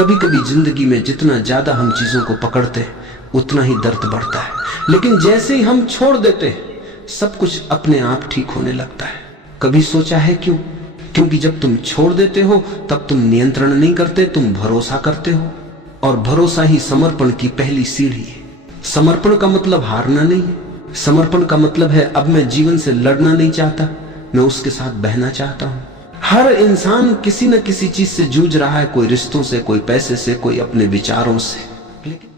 कभी कभी जिंदगी में जितना ज्यादा हम चीजों को पकड़ते हैं उतना ही दर्द बढ़ता है, लेकिन जैसे ही हम छोड़ देते हैं सब कुछ अपने आप ठीक होने लगता है। कभी सोचा है क्यों? क्योंकि जब तुम छोड़ देते हो तब तुम नियंत्रण नहीं करते, तुम भरोसा करते हो, और भरोसा ही समर्पण की पहली सीढ़ी है। समर्पण का मतलब हारना नहीं है। समर्पण का मतलब है अब मैं जीवन से लड़ना नहीं चाहता, मैं उसके साथ बहना चाहता हूं। हर इंसान किसी न किसी चीज से जूझ रहा है, कोई रिश्तों से, कोई पैसे से, कोई अपने विचारों से। लेकिन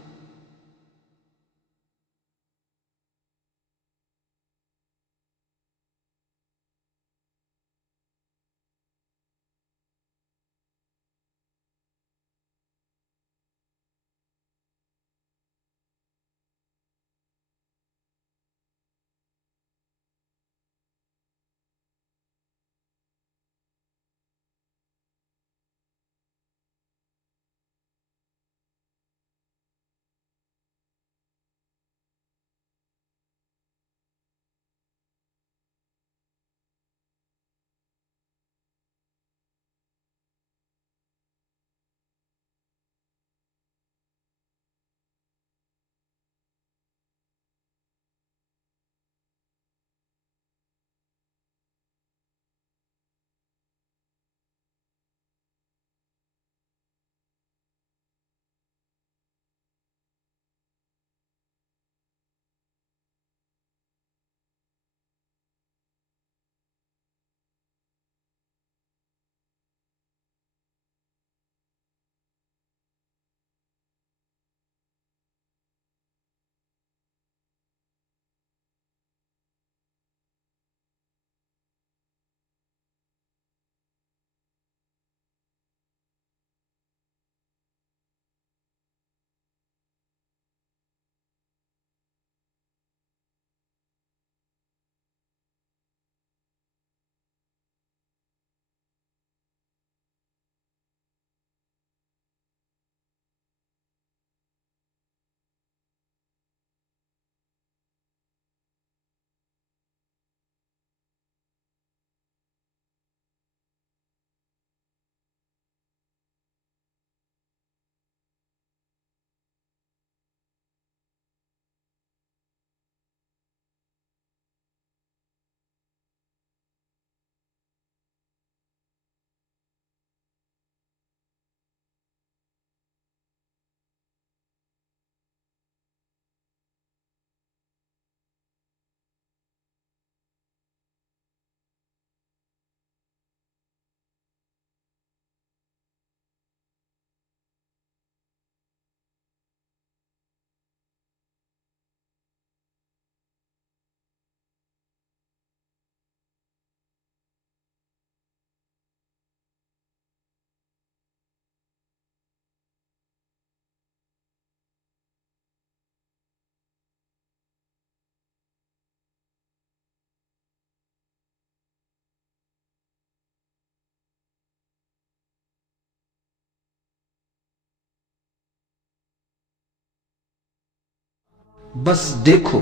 बस देखो,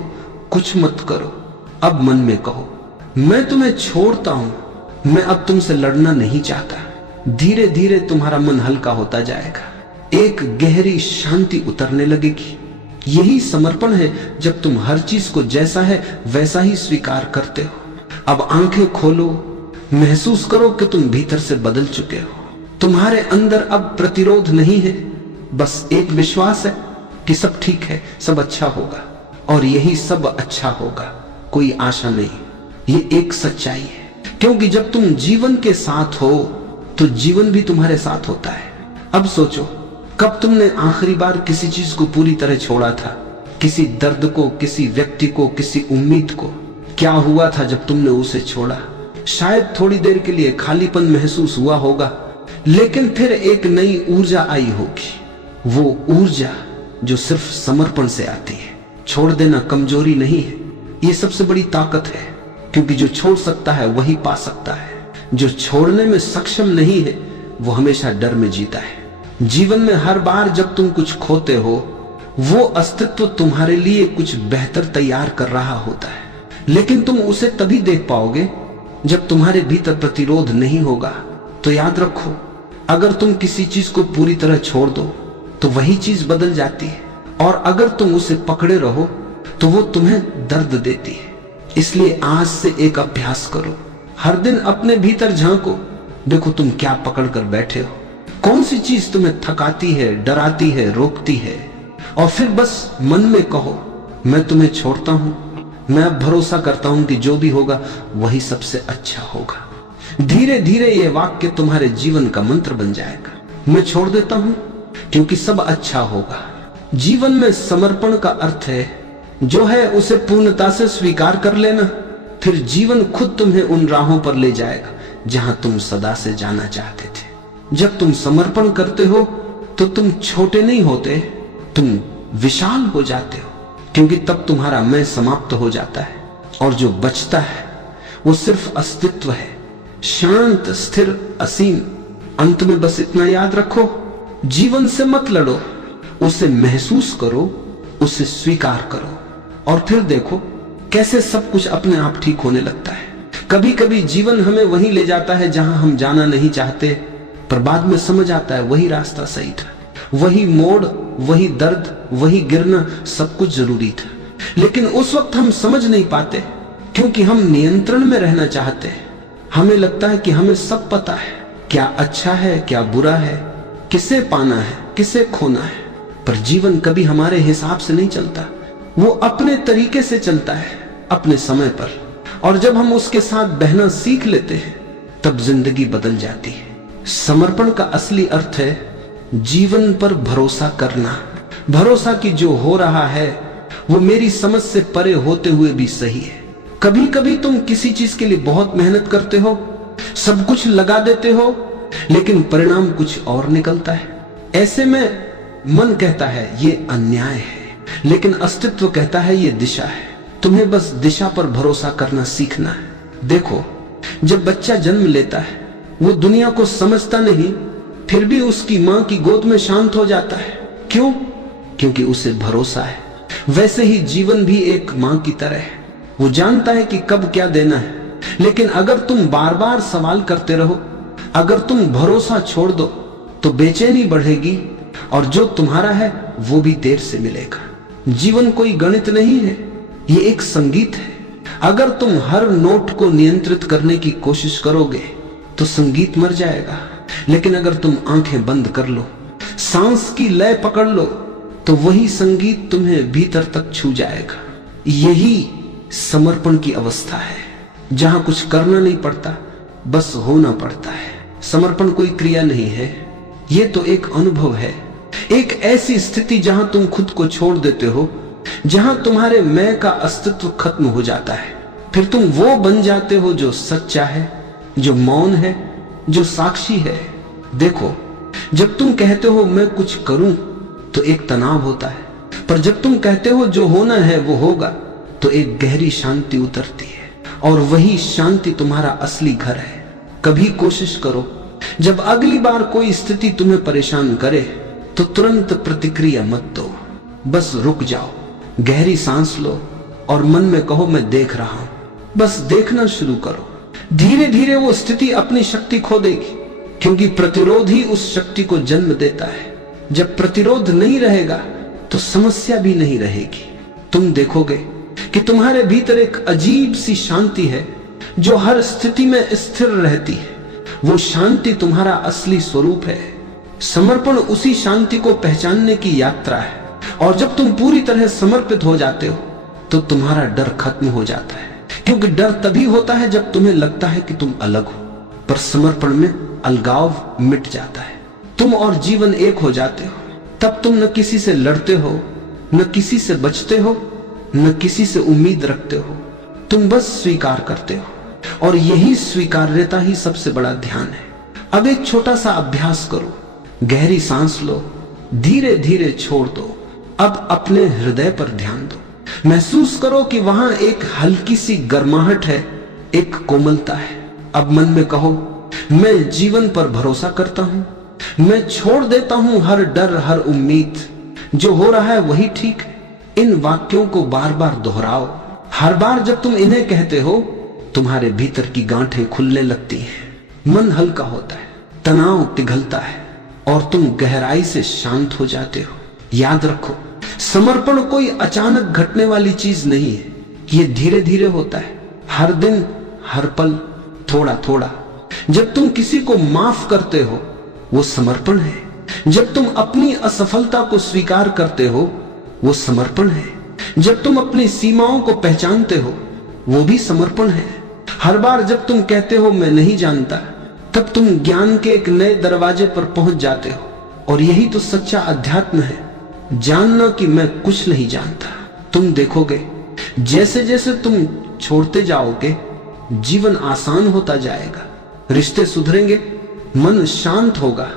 कुछ मत करो, अब मन में कहो, मैं तुम्हें छोड़ता हूं, मैं अब तुमसे लड़ना नहीं चाहता। धीरे धीरे तुम्हारा मन हल्का होता जाएगा, एक गहरी शांति उतरने लगेगी। यही समर्पण है, जब तुम हर चीज को जैसा है वैसा ही स्वीकार करते हो। अब आंखें खोलो, महसूस करो कि तुम भीतर से बदल चुके हो। तुम्हारे अंदर अब प्रतिरोध नहीं है, बस एक विश्वास है कि सब ठीक है, सब अच्छा होगा, और यही सब अच्छा होगा, कोई आशा नहीं। ये एक सच्चाई है, क्योंकि जब तुम जीवन के साथ हो तो जीवन भी तुम्हारे साथ होता है। अब सोचो, कब तुमने आखिरी बार किसी चीज को पूरी तरह छोड़ा था? किसी दर्द को, किसी व्यक्ति को, किसी उम्मीद को? क्या हुआ था जब तुमने उसे छोड़ा? शायद थोड़ी देर के लिए खालीपन महसूस हुआ होगा, लेकिन फिर एक नई ऊर्जा आई होगी। वो ऊर्जा जो सिर्फ समर्पण से आती है। छोड़ देना कमजोरी नहीं है, ये सबसे बड़ी ताकत है, क्योंकि जो छोड़ सकता है वही पा सकता है। जो छोड़ने में सक्षम नहीं है वो हमेशा डर में जीता है। जीवन में हर बार जब तुम कुछ खोते हो, वो अस्तित्व तुम्हारे लिए कुछ बेहतर तैयार कर रहा होता है, लेकिन तुम उसे तभी देख पाओगे जब तुम्हारे भीतर प्रतिरोध नहीं होगा। तो याद रखो, अगर तुम किसी चीज को पूरी तरह छोड़ दो तो वही चीज बदल जाती है, और अगर तुम उसे पकड़े रहो तो वो तुम्हें दर्द देती है। इसलिए आज से एक अभ्यास करो, हर दिन अपने भीतर झांको, देखो तुम क्या पकड़ कर बैठे हो, कौन सी चीज तुम्हें थकाती है, डराती है, रोकती है, और फिर बस मन में कहो मैं तुम्हें छोड़ता हूं, मैं अब भरोसा करता हूं कि जो भी होगा वही सबसे अच्छा होगा। धीरे धीरे ये वाक्य तुम्हारे जीवन का मंत्र बन जाएगा। मैं छोड़ देता हूं क्योंकि सब अच्छा होगा। जीवन में समर्पण का अर्थ है जो है उसे पूर्णता से स्वीकार कर लेना, फिर जीवन खुद तुम्हें उन राहों पर ले जाएगा जहां तुम सदा से जाना चाहते थे। जब तुम समर्पण करते हो तो तुम छोटे नहीं होते, तुम विशाल हो जाते हो, क्योंकि तब तुम्हारा मैं समाप्त हो जाता है और जो बचता है वो सिर्फ अस्तित्व है, शांत, स्थिर, असीम। अंत में बस इतना याद रखो, जीवन से मत लड़ो, उसे महसूस करो, उसे स्वीकार करो, और फिर देखो कैसे सब कुछ अपने आप ठीक होने लगता है। कभी कभी जीवन हमें वहीं ले जाता है जहां हम जाना नहीं चाहते, पर बाद में समझ आता है वही रास्ता सही था, वही मोड़, वही दर्द, वही गिरना, सब कुछ जरूरी था। लेकिन उस वक्त हम समझ नहीं पाते क्योंकि हम नियंत्रण में रहना चाहते हैं। हमें लगता है कि हमें सब पता है, क्या अच्छा है, क्या बुरा है, किसे पाना है, किसे खोना है। पर जीवन कभी हमारे हिसाब से नहीं चलता, वो अपने तरीके से चलता है, अपने समय पर। और जब हम उसके साथ बहना सीख लेते हैं तब जिंदगी बदल जाती है। समर्पण का असली अर्थ है जीवन पर भरोसा करना, भरोसा कि जो हो रहा है वो मेरी समझ से परे होते हुए भी सही है। कभी कभी तुम किसी चीज के लिए बहुत मेहनत करते हो, सब कुछ लगा देते हो, लेकिन परिणाम कुछ और निकलता है। ऐसे में मन कहता है ये अन्याय है, लेकिन अस्तित्व कहता है ये दिशा है। तुम्हें बस दिशा पर भरोसा करना सीखना है। देखो, जब बच्चा जन्म लेता है वो दुनिया को समझता नहीं, फिर भी उसकी मां की गोद में शांत हो जाता है। क्यों? क्योंकि उसे भरोसा है। वैसे ही जीवन भी एक मां की तरह है, वो जानता है कि कब क्या देना है। लेकिन अगर तुम बार बार सवाल करते रहो, अगर तुम भरोसा छोड़ दो तो बेचैनी बढ़ेगी, और जो तुम्हारा है वो भी देर से मिलेगा। जीवन कोई गणित नहीं है, ये एक संगीत है। अगर तुम हर नोट को नियंत्रित करने की कोशिश करोगे तो संगीत मर जाएगा, लेकिन अगर तुम आंखें बंद कर लो, सांस की लय पकड़ लो, तो वही संगीत तुम्हें भीतर तक छू जाएगा। यही समर्पण की अवस्था है, जहां कुछ करना नहीं पड़ता, बस होना पड़ता है। समर्पण कोई क्रिया नहीं है, ये तो एक अनुभव है, एक ऐसी स्थिति जहां तुम खुद को छोड़ देते हो, जहां तुम्हारे मैं का अस्तित्व खत्म हो जाता है। फिर तुम वो बन जाते हो जो सच्चा है, जो मौन है, जो साक्षी है। देखो, जब तुम कहते हो मैं कुछ करूं तो एक तनाव होता है, पर जब तुम कहते हो जो होना है वो होगा तो एक गहरी शांति उतरती है, और वही शांति तुम्हारा असली घर है। कभी कोशिश करो, जब अगली बार कोई स्थिति तुम्हें परेशान करे तो तुरंत प्रतिक्रिया मत दो, बस रुक जाओ, गहरी सांस लो और मन में कहो मैं देख रहा हूं। बस देखना शुरू करो। धीरे धीरे वो स्थिति अपनी शक्ति खो देगी, क्योंकि प्रतिरोध ही उस शक्ति को जन्म देता है। जब प्रतिरोध नहीं रहेगा तो समस्या भी नहीं रहेगी। तुम देखोगे कि तुम्हारे भीतर एक अजीब सी शांति है जो हर स्थिति में स्थिर रहती है। वो शांति तुम्हारा असली स्वरूप है। समर्पण उसी शांति को पहचानने की यात्रा है, और जब तुम पूरी तरह समर्पित हो जाते हो तो तुम्हारा डर खत्म हो जाता है, क्योंकि डर तभी होता है जब तुम्हें लगता है कि तुम अलग हो। पर समर्पण में अलगाव मिट जाता है, तुम और जीवन एक हो जाते हो। तब तुम न किसी से लड़ते हो, न किसी से बचते हो, न किसी से उम्मीद रखते हो। तुम बस स्वीकार करते हो, और यही स्वीकार्यता ही सबसे बड़ा ध्यान है। अब एक छोटा सा अभ्यास करो, गहरी सांस लो, धीरे धीरे छोड़ दो। अब अपने हृदय पर ध्यान दो, महसूस करो कि वहां एक हल्की सी गर्माहट है, एक कोमलता है। अब मन में कहो मैं जीवन पर भरोसा करता हूं, मैं छोड़ देता हूं हर डर, हर उम्मीद, जो हो रहा है वही ठीक है। इन वाक्यों को बार बार दोहराओ। हर बार जब तुम इन्हें कहते हो तुम्हारे भीतर की गांठें खुलने लगती हैं, मन हल्का होता है, तनाव पिघलता है और तुम गहराई से शांत हो जाते हो। याद रखो, समर्पण कोई अचानक घटने वाली चीज नहीं है, ये धीरे धीरे होता है, हर दिन, हर पल, थोड़ा थोड़ा। जब तुम किसी को माफ करते हो वो समर्पण है। जब तुम अपनी असफलता को स्वीकार करते हो वो समर्पण है। जब तुम अपनी सीमाओं को पहचानते हो वो भी समर्पण है। हर बार जब तुम कहते हो मैं नहीं जानता, तब तुम ज्ञान के एक नए दरवाजे पर पहुंच जाते हो। और यही तो सच्चा अध्यात्म है, जानना कि मैं कुछ नहीं जानता। तुम देखोगे जैसे जैसे तुम छोड़ते जाओगे जीवन आसान होता जाएगा, रिश्ते सुधरेंगे, मन शांत होगा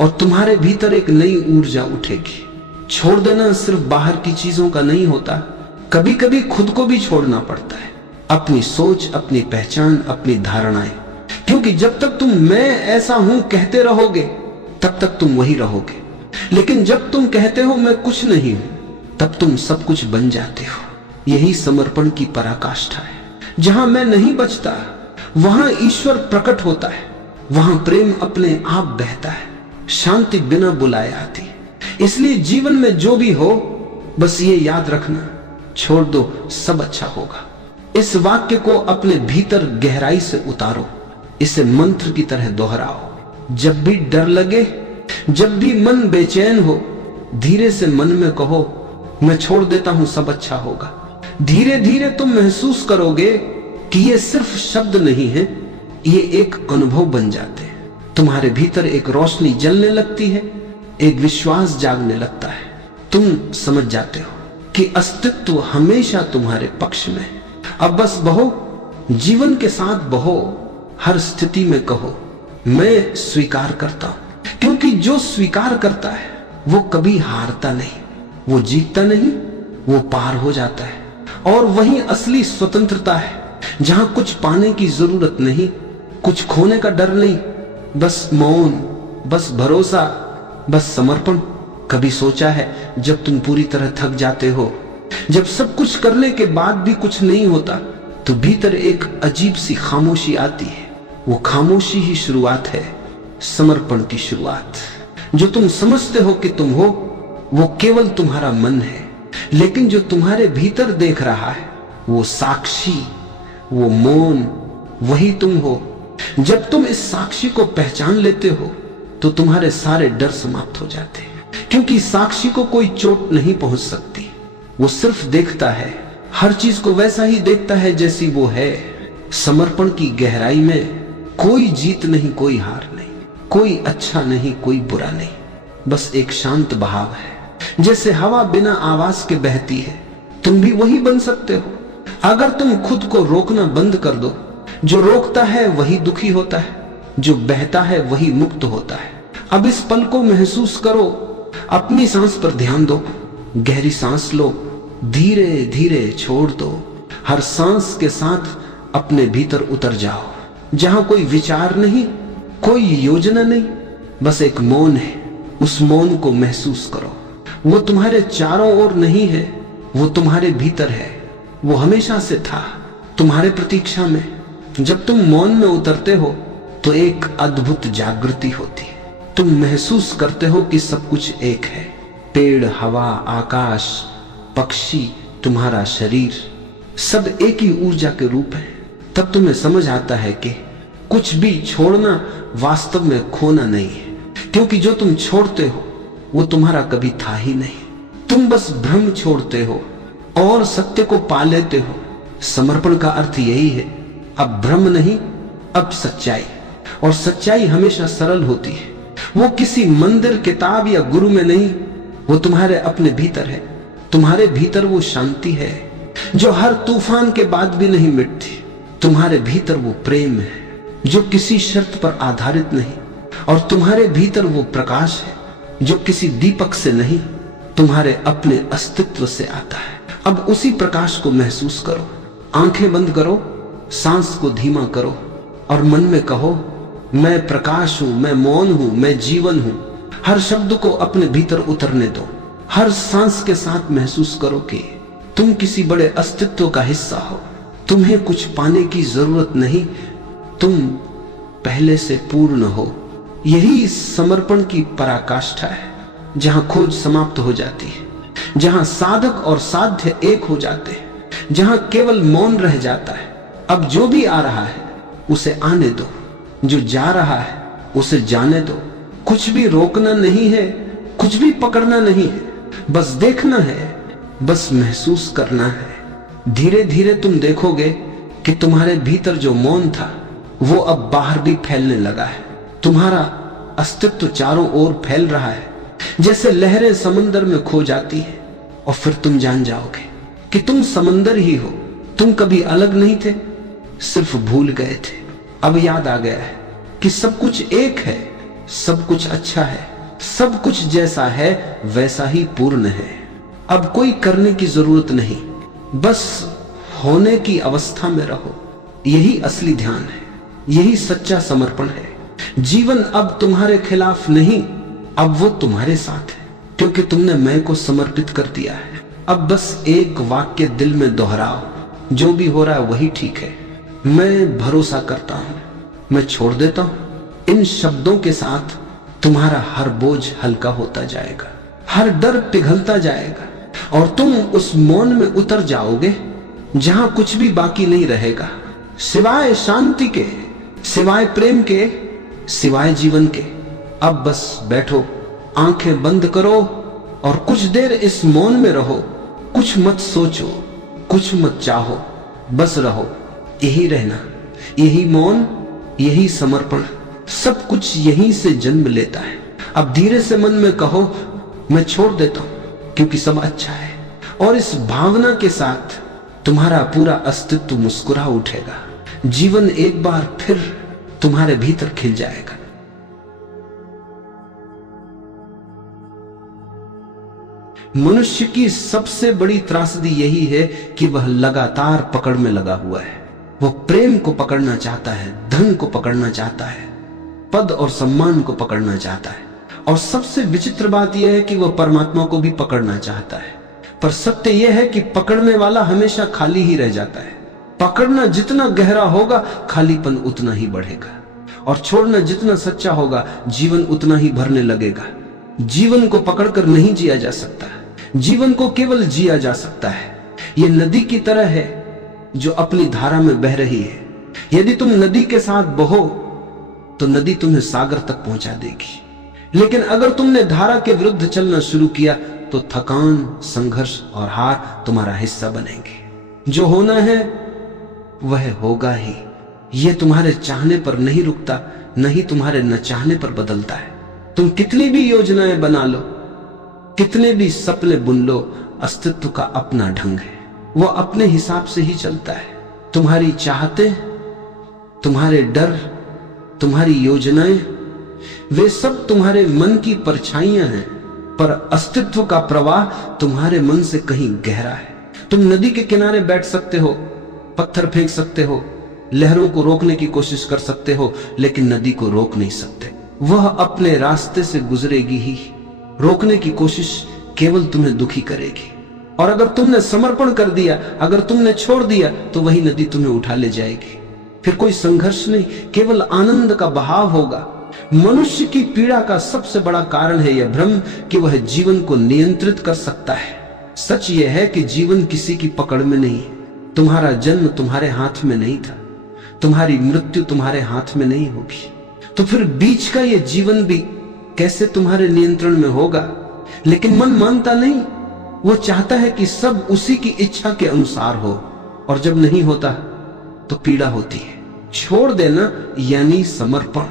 और तुम्हारे भीतर एक नई ऊर्जा उठेगी। छोड़ देना सिर्फ बाहर की चीजों का नहीं होता, कभी कभी खुद को भी छोड़ना पड़ता है, अपनी सोच, अपनी पहचान, अपनी धारणाएं। क्योंकि जब तक तुम मैं ऐसा हूं कहते रहोगे तब तक तुम वही रहोगे, लेकिन जब तुम कहते हो मैं कुछ नहीं हूं तब तुम सब कुछ बन जाते हो। यही समर्पण की पराकाष्ठा है। जहां मैं नहीं बचता वहां ईश्वर प्रकट होता है, वहां प्रेम अपने आप बहता है, शांति बिना बुलाए आती है। इसलिए जीवन में जो भी हो बस ये याद रखना, छोड़ दो, सब अच्छा होगा। इस वाक्य को अपने भीतर गहराई से उतारो, इसे मंत्र की तरह दोहराओ। जब भी डर लगे, जब भी मन बेचैन हो, धीरे से मन में कहो मैं छोड़ देता हूं, सब अच्छा होगा। धीरे धीरे तुम महसूस करोगे कि ये सिर्फ शब्द नहीं है, ये एक अनुभव बन जाते हैं। तुम्हारे भीतर एक रोशनी जलने लगती है, एक विश्वास जागने लगता है। तुम समझ जाते हो कि अस्तित्व हमेशा तुम्हारे पक्ष में। अब बस बहो, जीवन के साथ बहो, हर स्थिति में कहो मैं स्वीकार करता हूं। क्योंकि जो स्वीकार करता है वो कभी हारता नहीं, वो जीतता नहीं, वो पार हो जाता है। और वही असली स्वतंत्रता है, जहां कुछ पाने की जरूरत नहीं, कुछ खोने का डर नहीं, बस मौन, बस भरोसा, बस समर्पण। कभी सोचा है जब तुम पूरी तरह थक जाते हो, जब सब कुछ करने के बाद भी कुछ नहीं होता, तो भीतर एक अजीब सी खामोशी आती है। वो खामोशी ही शुरुआत है समर्पण की शुरुआत। जो तुम समझते हो कि तुम हो वो केवल तुम्हारा मन है, लेकिन जो तुम्हारे भीतर देख रहा है वो साक्षी, वो मौन, वही तुम हो। जब तुम इस साक्षी को पहचान लेते हो तो तुम्हारे सारे डर समाप्त हो जाते हैं। क्योंकि साक्षी को कोई चोट नहीं पहुंच सकती, वो सिर्फ देखता है, हर चीज को वैसा ही देखता है जैसी वो है। समर्पण की गहराई में कोई जीत नहीं, कोई हार नहीं, कोई अच्छा नहीं, कोई बुरा नहीं, बस एक शांत बहाव है। जैसे हवा बिना आवाज के बहती है, तुम भी वही बन सकते हो अगर तुम खुद को रोकना बंद कर दो। जो रोकता है वही दुखी होता है, जो बहता है वही मुक्त होता है। अब इस पल को महसूस करो, अपनी सांस पर ध्यान दो, गहरी सांस लो, धीरे धीरे छोड़ दो। हर सांस के साथ अपने भीतर उतर जाओ, जहां कोई विचार नहीं, कोई योजना नहीं, बस एक मौन है। उस मौन को महसूस करो, वो तुम्हारे चारों ओर नहीं है, वो तुम्हारे भीतर है। वो हमेशा से था, तुम्हारे प्रतीक्षा में। जब तुम मौन में उतरते हो तो एक अद्भुत जागृति होती है। तुम महसूस करते हो कि सब कुछ एक है, पेड़, हवा, आकाश, पक्षी, तुम्हारा शरीर, सब एक ही ऊर्जा के रूप है। तब तुम्हें समझ आता है कि कुछ भी छोड़ना वास्तव में खोना नहीं है, क्योंकि जो तुम छोड़ते हो वो तुम्हारा कभी था ही नहीं। तुम बस भ्रम छोड़ते हो और सत्य को पा लेते हो। समर्पण का अर्थ यही है, अब भ्रम नहीं, अब सच्चाई। और सच्चाई हमेशा सरल होती है, वो किसी मंदिर, किताब या गुरु में नहीं, वो तुम्हारे अपने भीतर है। तुम्हारे भीतर वो शांति है जो हर तूफान के बाद भी नहीं मिटती। तुम्हारे भीतर वो प्रेम है जो किसी शर्त पर आधारित नहीं, और तुम्हारे भीतर वो प्रकाश है जो किसी दीपक से नहीं, तुम्हारे अपने अस्तित्व से आता है। अब उसी प्रकाश को महसूस करो। आंखें बंद करो, सांस को धीमा करो और मन में कहो मैं प्रकाश हूं, मैं मौन हूं, मैं जीवन हूं। हर शब्द को अपने भीतर उतरने दो। हर सांस के साथ महसूस करो कि तुम किसी बड़े अस्तित्व का हिस्सा हो। तुम्हें कुछ पाने की जरूरत नहीं, तुम पहले से पूर्ण हो। यही समर्पण की पराकाष्ठा है, जहां खोज समाप्त हो जाती है, जहां साधक और साध्य एक हो जाते हैं, जहां केवल मौन रह जाता है। अब जो भी आ रहा है उसे आने दो, जो जा रहा है उसे जाने दो। कुछ भी रोकना नहीं है, कुछ भी पकड़ना नहीं है, बस देखना है, बस महसूस करना है। धीरे धीरे तुम देखोगे कि तुम्हारे भीतर जो मौन था वो अब बाहर भी फैलने लगा है। तुम्हारा अस्तित्व चारों ओर फैल रहा है, जैसे लहरें समंदर में खो जाती है, और फिर तुम जान जाओगे कि तुम समंदर ही हो। तुम कभी अलग नहीं थे, सिर्फ भूल गए थे। अब याद आ गया है कि सब कुछ एक है, सब कुछ अच्छा है, सब कुछ जैसा है वैसा ही पूर्ण है। अब कोई करने की जरूरत नहीं, बस होने की अवस्था में रहो। यही असली ध्यान है, यही सच्चा समर्पण है। जीवन अब तुम्हारे खिलाफ नहीं, अब वो तुम्हारे साथ है, क्योंकि तुमने मैं को समर्पित कर दिया है। अब बस एक वाक्य दिल में दोहराओ, जो भी हो रहा है वही ठीक है। मैं भरोसा करता हूं, मैं छोड़ देता हूं। इन शब्दों के साथ तुम्हारा हर बोझ हल्का होता जाएगा, हर डर पिघलता जाएगा, और तुम उस मौन में उतर जाओगे जहां कुछ भी बाकी नहीं रहेगा, सिवाय शांति के, सिवाय प्रेम के, सिवाय जीवन के। अब बस बैठो, आंखें बंद करो और कुछ देर इस मौन में रहो। कुछ मत सोचो, कुछ मत चाहो, बस रहो। यही रहना, यही मौन, यही समर्पण, सब कुछ यहीं से जन्म लेता है। अब धीरे से मन में कहो, मैं छोड़ देता हूं क्योंकि सब अच्छा है। और इस भावना के साथ तुम्हारा पूरा अस्तित्व मुस्कुरा उठेगा। जीवन एक बार फिर तुम्हारे भीतर खिल जाएगा। मनुष्य की सबसे बड़ी त्रासदी यही है कि वह लगातार पकड़ में लगा हुआ है। वो प्रेम को पकड़ना चाहता है, धन को पकड़ना चाहता है, पद और सम्मान को पकड़ना चाहता है, और सबसे विचित्र बात यह है कि वह परमात्मा को भी पकड़ना चाहता है। पर सत्य यह है कि पकड़ने वाला हमेशा खाली ही रह जाता है। पकड़ना जितना गहरा होगा, खालीपन उतना ही बढ़ेगा, और छोड़ना जितना सच्चा होगा, जीवन उतना ही भरने लगेगा। जीवन को पकड़कर नहीं जिया जा सकता, जीवन को केवल जिया जा सकता है। यह नदी की तरह है जो अपनी धारा में बह रही है। यदि तुम नदी के साथ बहो तो नदी तुम्हें सागर तक पहुंचा देगी, लेकिन अगर तुमने धारा के विरुद्ध चलना शुरू किया तो थकान, संघर्ष और हार तुम्हारा हिस्सा बनेंगे। जो होना है वह होगा ही। यह तुम्हारे चाहने पर नहीं रुकता, नहीं तुम्हारे न चाहने पर बदलता है। तुम कितनी भी योजनाएं बना लो, कितने भी सपने बुन लो, अस्तित्व का अपना ढंग है, वो अपने हिसाब से ही चलता है। तुम्हारी चाहते, तुम्हारे डर, तुम्हारी योजनाएं, वे सब तुम्हारे मन की परछाइयां हैं, पर अस्तित्व का प्रवाह तुम्हारे मन से कहीं गहरा है। तुम नदी के किनारे बैठ सकते हो, पत्थर फेंक सकते हो, लहरों को रोकने की कोशिश कर सकते हो, लेकिन नदी को रोक नहीं सकते। वह अपने रास्ते से गुजरेगी ही। रोकने की कोशिश केवल तुम्हें दुखी करेगी। और अगर तुमने समर्पण कर दिया, अगर तुमने छोड़ दिया, तो वही नदी तुम्हें उठा ले जाएगी। फिर कोई संघर्ष नहीं, केवल आनंद का बहाव होगा। मनुष्य की पीड़ा का सबसे बड़ा कारण है यह भ्रम कि वह जीवन को नियंत्रित कर सकता है। सच यह है कि जीवन किसी की पकड़ में नहीं। तुम्हारा जन्म तुम्हारे हाथ में नहीं था, तुम्हारी मृत्यु तुम्हारे हाथ में नहीं होगी, तो फिर बीच का यह जीवन भी कैसे तुम्हारे नियंत्रण में होगा? लेकिन मन मानता नहीं। वो चाहता है कि सब उसी की इच्छा के अनुसार हो, और जब नहीं होता तो पीड़ा होती है। छोड़ देना यानी समर्पण।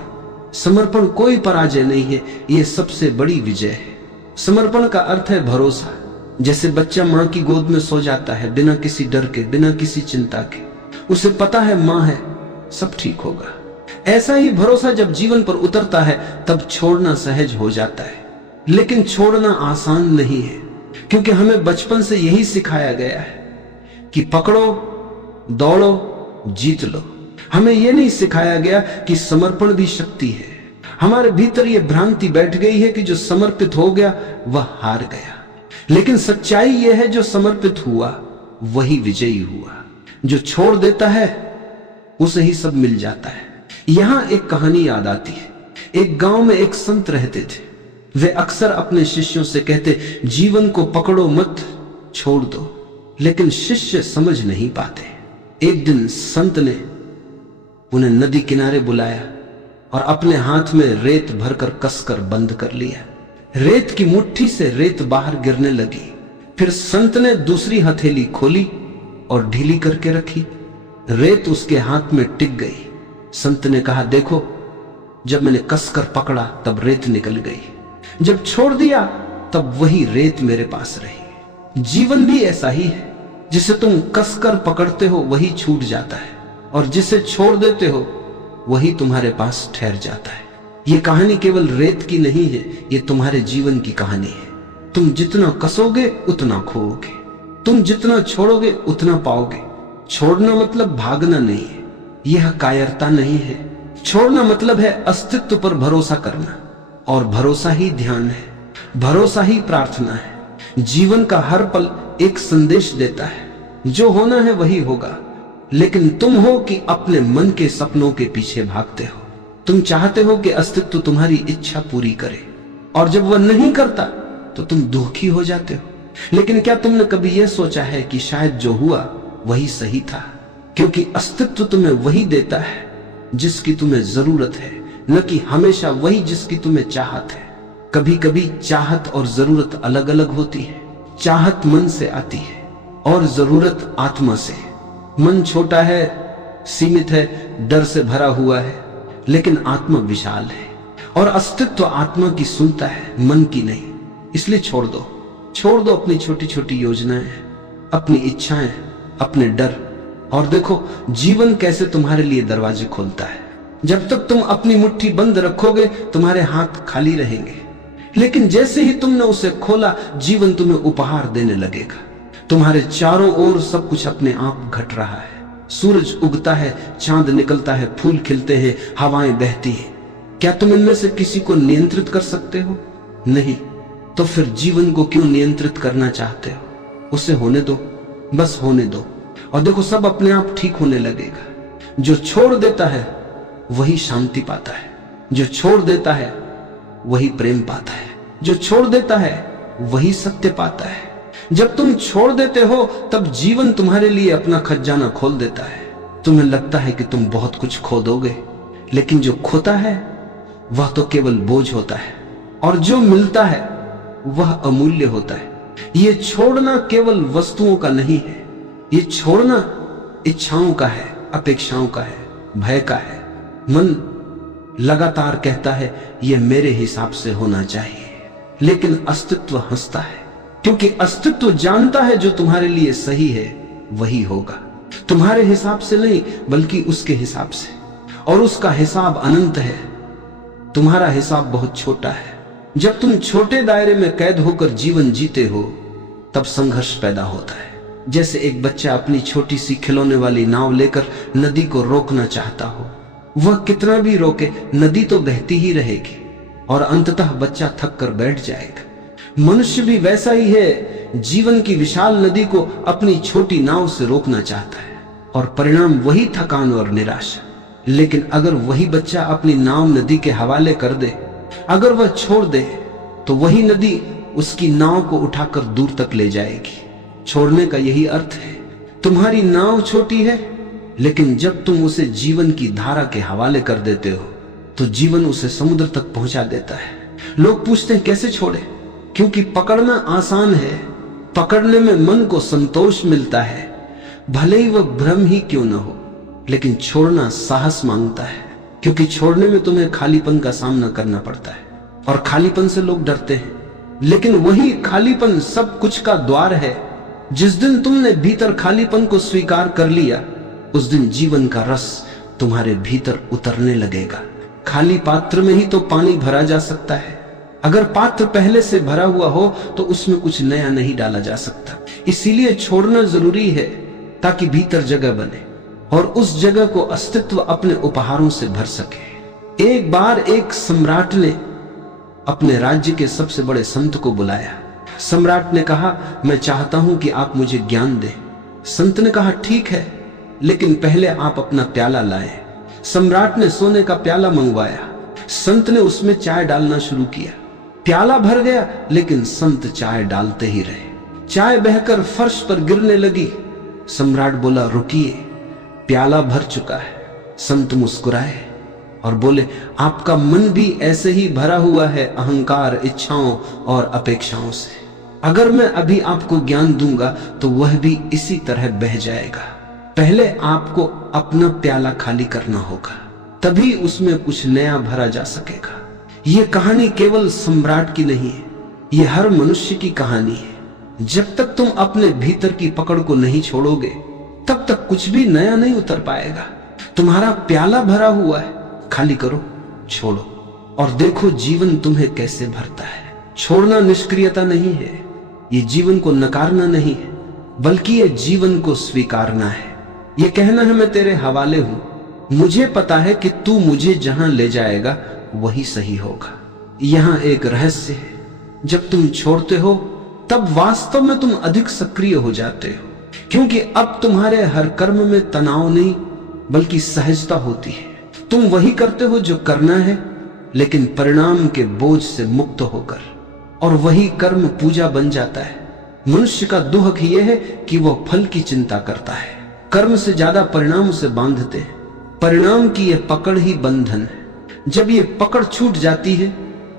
समर्पण कोई पराजय नहीं है, यह सबसे बड़ी विजय है। समर्पण का अर्थ है भरोसा। जैसे बच्चा मां की गोद में सो जाता है बिना किसी डर के, बिना किसी चिंता के। उसे पता है मां है, सब ठीक होगा। ऐसा ही भरोसा जब जीवन पर उतरता है तब छोड़ना सहज हो जाता है। लेकिन छोड़ना आसान नहीं है, क्योंकि हमें बचपन से यही सिखाया गया है कि पकड़ो, दौड़ो, जीत लो। हमें यह नहीं सिखाया गया कि समर्पण भी शक्ति है। हमारे भीतर यह भ्रांति बैठ गई है कि जो समर्पित हो गया वह हार गया। लेकिन सच्चाई यह है, जो समर्पित हुआ वही विजयी हुआ। जो छोड़ देता है उसे ही सब मिल जाता है। यहां एक कहानी याद आती है। एक गांव में एक संत रहते थे। वे अक्सर अपने शिष्यों से कहते, जीवन को पकड़ो मत, छोड़ दो। लेकिन शिष्य समझ नहीं पाते। एक दिन संत ने उन्हें नदी किनारे बुलाया और अपने हाथ में रेत भरकर कसकर बंद कर लिया। रेत की मुट्ठी से रेत बाहर गिरने लगी। फिर संत ने दूसरी हथेली खोली और ढीली करके रखी। रेत उसके हाथ में टिक गई। संत ने कहा, देखो, जब मैंने कसकर पकड़ा तब रेत निकल गई, जब छोड़ दिया तब वही रेत मेरे पास रही। जीवन भी ऐसा ही है, जिसे तुम कसकर पकड़ते हो वही छूट जाता है, और जिसे छोड़ देते हो वही तुम्हारे पास ठहर जाता है। ये कहानी केवल रेत की नहीं है, ये तुम्हारे जीवन की कहानी है। तुम जितना कसोगे उतना खोओगे, तुम जितना छोड़ोगे उतना पाओगे। छोड़ना मतलब भागना नहीं है, यह कायरता नहीं है। छोड़ना मतलब है अस्तित्व पर भरोसा करना, और भरोसा ही ध्यान है, भरोसा ही प्रार्थना है। जीवन का हर पल एक संदेश देता है, जो होना है वही होगा, लेकिन तुम हो कि अपने मन के सपनों के पीछे भागते हो। तुम चाहते हो कि अस्तित्व तुम्हारी इच्छा पूरी करे, और जब वह नहीं करता तो तुम दुखी हो जाते हो। लेकिन क्या तुमने कभी यह सोचा है कि शायद जो हुआ वही सही था? क्योंकि अस्तित्व तुम्हें वही देता है जिसकी तुम्हें जरूरत है, न कि हमेशा वही जिसकी तुम्हें चाहत है। कभी कभी चाहत और जरूरत अलग अलग होती है। चाहत मन से आती है और जरूरत आत्मा से। मन छोटा है, सीमित है, डर से भरा हुआ है, लेकिन आत्मा विशाल है, और अस्तित्व आत्मा की सुनता है, मन की नहीं। इसलिए छोड़ दो अपनी छोटी छोटी योजनाएं, अपनी इच्छाएं, अपने डर, और देखो जीवन कैसे तुम्हारे लिए दरवाजे खोलता है। जब तक तुम अपनी मुट्ठी बंद रखोगे तुम्हारे हाथ खाली रहेंगे, लेकिन जैसे ही तुमने उसे खोला जीवन तुम्हें उपहार देने लगेगा। तुम्हारे चारों ओर सब कुछ अपने आप घट रहा है। सूरज उगता है, चांद निकलता है, फूल खिलते हैं, हवाएं बहती हैं। क्या तुम इनमें से किसी को नियंत्रित कर सकते हो? नहीं। तो फिर जीवन को क्यों नियंत्रित करना चाहते हो? उसे होने दो, बस होने दो, और देखो सब अपने आप ठीक होने लगेगा। जो छोड़ देता है वही शांति पाता है, जो छोड़ देता है वही प्रेम पाता है, जो छोड़ देता है वही सत्य पाता है। जब तुम छोड़ देते हो तब जीवन तुम्हारे लिए अपना खजाना खोल देता है। तुम्हें लगता है कि तुम बहुत कुछ खो दोगे, लेकिन जो खोता है वह तो केवल बोझ होता है, और जो मिलता है वह अमूल्य होता है। ये छोड़ना केवल वस्तुओं का नहीं है, ये छोड़ना इच्छाओं का है, अपेक्षाओं का है, भय का है। मन लगातार कहता है यह मेरे हिसाब से होना चाहिए, लेकिन अस्तित्व हंसता है, क्योंकि अस्तित्व जानता है जो तुम्हारे लिए सही है वही होगा। तुम्हारे हिसाब से नहीं, बल्कि उसके हिसाब से, और उसका हिसाब अनंत है। तुम्हारा हिसाब बहुत छोटा है। जब तुम छोटे दायरे में कैद होकर जीवन जीते हो तब संघर्ष पैदा होता है। जैसे एक बच्चा अपनी छोटी सी खिलौने वाली नाव लेकर नदी को रोकना चाहता हो। वह कितना भी रोके नदी तो बहती ही रहेगी, और अंततः बच्चा थक कर बैठ जाएगा। मनुष्य भी वैसा ही है, जीवन की विशाल नदी को अपनी छोटी नाव से रोकना चाहता है, और परिणाम वही थकान और निराशा। लेकिन अगर वही बच्चा अपनी नाव नदी के हवाले कर दे, अगर वह छोड़ दे, तो वही नदी उसकी नाव को उठाकर दूर तक ले जाएगी। छोड़ने का यही अर्थ है। तुम्हारी नाव छोटी है, लेकिन जब तुम उसे जीवन की धारा के हवाले कर देते हो तो जीवन उसे समुद्र तक पहुंचा देता है। लोग पूछते हैं कैसे छोड़े? क्योंकि पकड़ना आसान है, पकड़ने में मन को संतोष मिलता है, भले ही वह भ्रम ही क्यों न हो। लेकिन छोड़ना साहस मांगता है, क्योंकि छोड़ने में तुम्हें खालीपन का सामना करना पड़ता है, और खालीपन से लोग डरते हैं। लेकिन वही खालीपन सब कुछ का द्वार है। जिस दिन तुमने भीतर खालीपन को स्वीकार कर लिया, उस दिन जीवन का रस तुम्हारे भीतर उतरने लगेगा। खाली पात्र में ही तो पानी भरा जा सकता है। अगर पात्र पहले से भरा हुआ हो तो उसमें कुछ नया नहीं डाला जा सकता। इसीलिए छोड़ना जरूरी है, ताकि भीतर जगह बने, और उस जगह को अस्तित्व अपने उपहारों से भर सके। एक बार एक सम्राट ने अपने राज्य के सबसे बड़े संत को बुलाया। सम्राट ने कहा, मैं चाहता हूं कि आप मुझे ज्ञान दें। संत ने कहा, ठीक है, लेकिन पहले आप अपना प्याला लाएं। सम्राट ने सोने का प्याला मंगवाया। संत ने उसमें चाय डालना शुरू किया। प्याला भर गया, लेकिन संत चाय डालते ही रहे। चाय बहकर फर्श पर गिरने लगी। सम्राट बोला, रुकिए, प्याला भर चुका है। संत मुस्कुराए और बोले, आपका मन भी ऐसे ही भरा हुआ है अहंकार, इच्छाओं और अपेक्षाओं से। अगर मैं अभी आपको ज्ञान दूंगा तो वह भी इसी तरह बह जाएगा। पहले आपको अपना प्याला खाली करना होगा, तभी उसमें कुछ नया भरा जा सकेगा। यह कहानी केवल सम्राट की नहीं है, यह हर मनुष्य की कहानी है। जब तक तुम अपने भीतर की पकड़ को नहीं छोड़ोगे, तब तक कुछ भी नया नहीं उतर पाएगा। तुम्हारा प्याला भरा हुआ है, खाली करो, छोड़ो और देखो जीवन तुम्हें कैसे भरता है। छोड़ना निष्क्रियता नहीं है, ये जीवन को नकारना नहीं है, बल्कि ये जीवन को स्वीकारना है। ये कहना है, मैं तेरे हवाले हूं, मुझे पता है कि तू मुझे जहां ले जाएगा वही सही होगा। यहां एक रहस्य है, जब तुम छोड़ते हो तब वास्तव में तुम अधिक सक्रिय हो जाते हो, क्योंकि अब तुम्हारे हर कर्म में तनाव नहीं बल्कि सहजता होती है। तुम वही करते हो जो करना है, लेकिन परिणाम के बोझ से मुक्त होकर, और वही कर्म पूजा बन जाता है। मनुष्य का दुख यह है कि वह फल की चिंता करता है, कर्म से ज्यादा परिणाम से बांधते हैं। परिणाम की यह पकड़ ही बंधन है। जब ये पकड़ छूट जाती है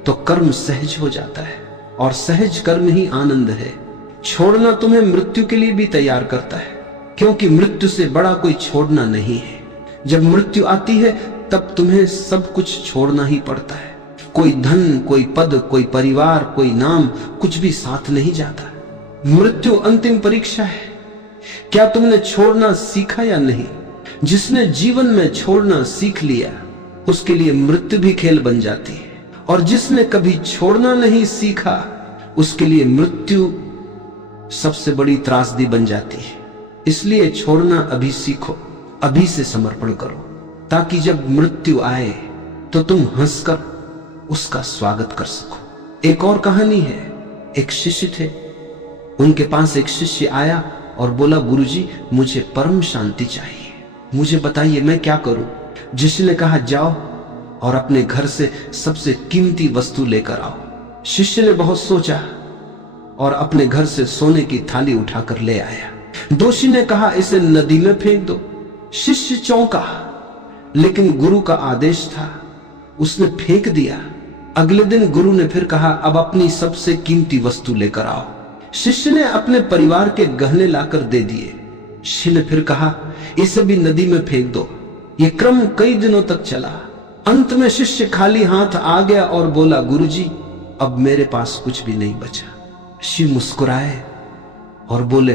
तो कर्म सहज हो जाता है, और सहज कर्म ही आनंद है। छोड़ना तुम्हें मृत्यु के लिए भी तैयार करता है, क्योंकि मृत्यु से बड़ा कोई छोड़ना नहीं है। जब मृत्यु आती है तब तुम्हें सब कुछ छोड़ना ही पड़ता है। कोई धन, कोई पद, कोई परिवार, कोई नाम, कुछ भी साथ नहीं जाता। मृत्यु अंतिम परीक्षा है। क्या तुमने छोड़ना सीखा या नहीं? जिसने जीवन में छोड़ना सीख लिया, उसके लिए मृत्यु भी खेल बन जाती है, और जिसने कभी छोड़ना नहीं सीखा, उसके लिए मृत्यु सबसे बड़ी त्रासदी बन जाती है। इसलिए छोड़ना अभी सीखो, अभी से समर्पण करो, ताकि जब मृत्यु आए तो तुम हंसकर उसका स्वागत कर सको। एक और कहानी है। एक शिष्य थे, उनके पास एक शिष्य आया और बोला, गुरुजी, मुझे परम शांति चाहिए, मुझे बताइए मैं क्या करूं। शिष्य ने कहा, जाओ और अपने घर से सबसे कीमती वस्तु लेकर आओ। शिष्य ने बहुत सोचा और अपने घर से सोने की थाली उठाकर ले आया। दोषी ने कहा, इसे नदी में फेंक दो। शिष्य चौंका, लेकिन गुरु का आदेश था, उसने फेंक दिया। अगले दिन गुरु ने फिर कहा, अब अपनी सबसे कीमती वस्तु लेकर आओ। शिष्य ने अपने परिवार के गहने लाकर दे दिए। शिष्य ने फिर कहा, इसे भी नदी में फेंक दो। ये क्रम कई दिनों तक चला। अंत में शिष्य खाली हाथ आ गया और बोला, गुरुजी, अब मेरे पास कुछ भी नहीं बचा। शिष्य मुस्कुराए और बोले,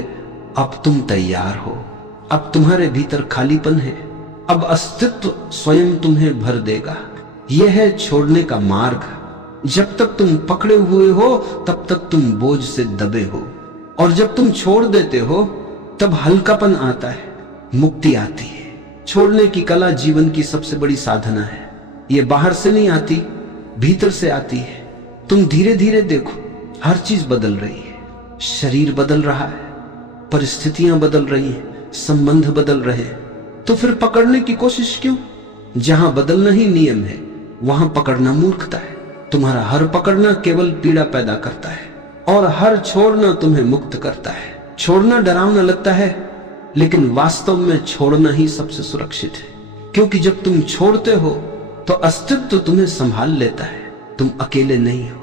अब तुम तैयार हो, अब तुम्हारे भीतर खालीपन है, अब अस्तित्व स्वयं तुम्हें भर देगा। यह है छोड़ने का मार्ग। जब तक तुम पकड़े हुए हो तब तक तुम बोझ से दबे हो, और जब तुम छोड़ देते हो तब हल्कापन आता है, मुक्ति आती है। छोड़ने की कला जीवन की सबसे बड़ी साधना है। ये बाहर से नहीं आती, भीतर से आती है। तुम धीरे धीरे देखो, हर चीज बदल रही है। शरीर बदल रहा है, परिस्थितियां बदल रही हैं, संबंध बदल रहे हैं। तो फिर पकड़ने की कोशिश क्यों? जहां बदलना ही नियम है, वहां पकड़ना मूर्खता है। तुम्हारा हर पकड़ना केवल पीड़ा पैदा करता है, और हर छोड़ना तुम्हें मुक्त करता है। छोड़ना डरावना लगता है, लेकिन वास्तव में छोड़ना ही सबसे सुरक्षित है, क्योंकि जब तुम छोड़ते हो तो अस्तित्व तुम्हें संभाल लेता है। तुम अकेले नहीं हो,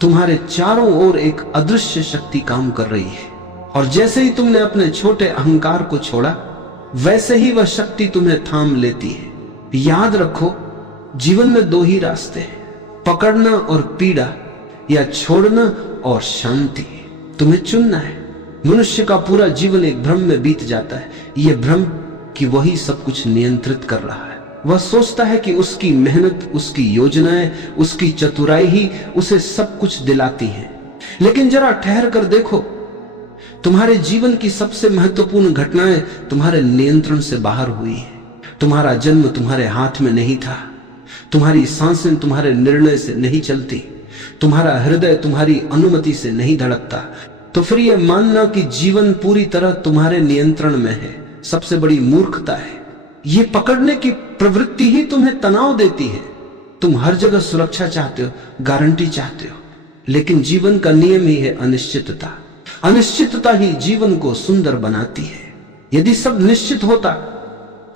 तुम्हारे चारों ओर एक अदृश्य शक्ति काम कर रही है, और जैसे ही तुमने अपने छोटे अहंकार को छोड़ा, वैसे ही वह शक्ति तुम्हें थाम लेती है। याद रखो, जीवन में दो ही रास्ते हैं, पकड़ना और पीड़ा, या छोड़ना और शांति। तुम्हें चुनना है। मनुष्य का पूरा जीवन एक भ्रम में बीत जाता है, यह भ्रम कि वही सब कुछ नियंत्रित कर रहा है। वह सोचता है कि उसकी मेहनत, उसकी योजनाएं, उसकी चतुराई ही उसे सब कुछ दिलाती है। लेकिन जरा ठहर कर देखो, तुम्हारे जीवन की सबसे महत्वपूर्ण घटनाएं तुम्हारे नियंत्रण से बाहर हुई है। तुम्हारा जन्म तुम्हारे हाथ में नहीं था, तुम्हारी सांसें तुम्हारे निर्णय से नहीं चलती, तुम्हारा हृदय तुम्हारी अनुमति से नहीं धड़कता। तो फिर यह मानना कि जीवन पूरी तरह तुम्हारे नियंत्रण में है, सबसे बड़ी मूर्खता है। ये पकड़ने की प्रवृत्ति ही तुम्हें तनाव देती है। तुम हर जगह सुरक्षा चाहते हो, गारंटी चाहते हो, लेकिन जीवन का नियम ही है अनिश्चितता। अनिश्चितता ही जीवन को सुंदर बनाती है। यदि सब निश्चित होता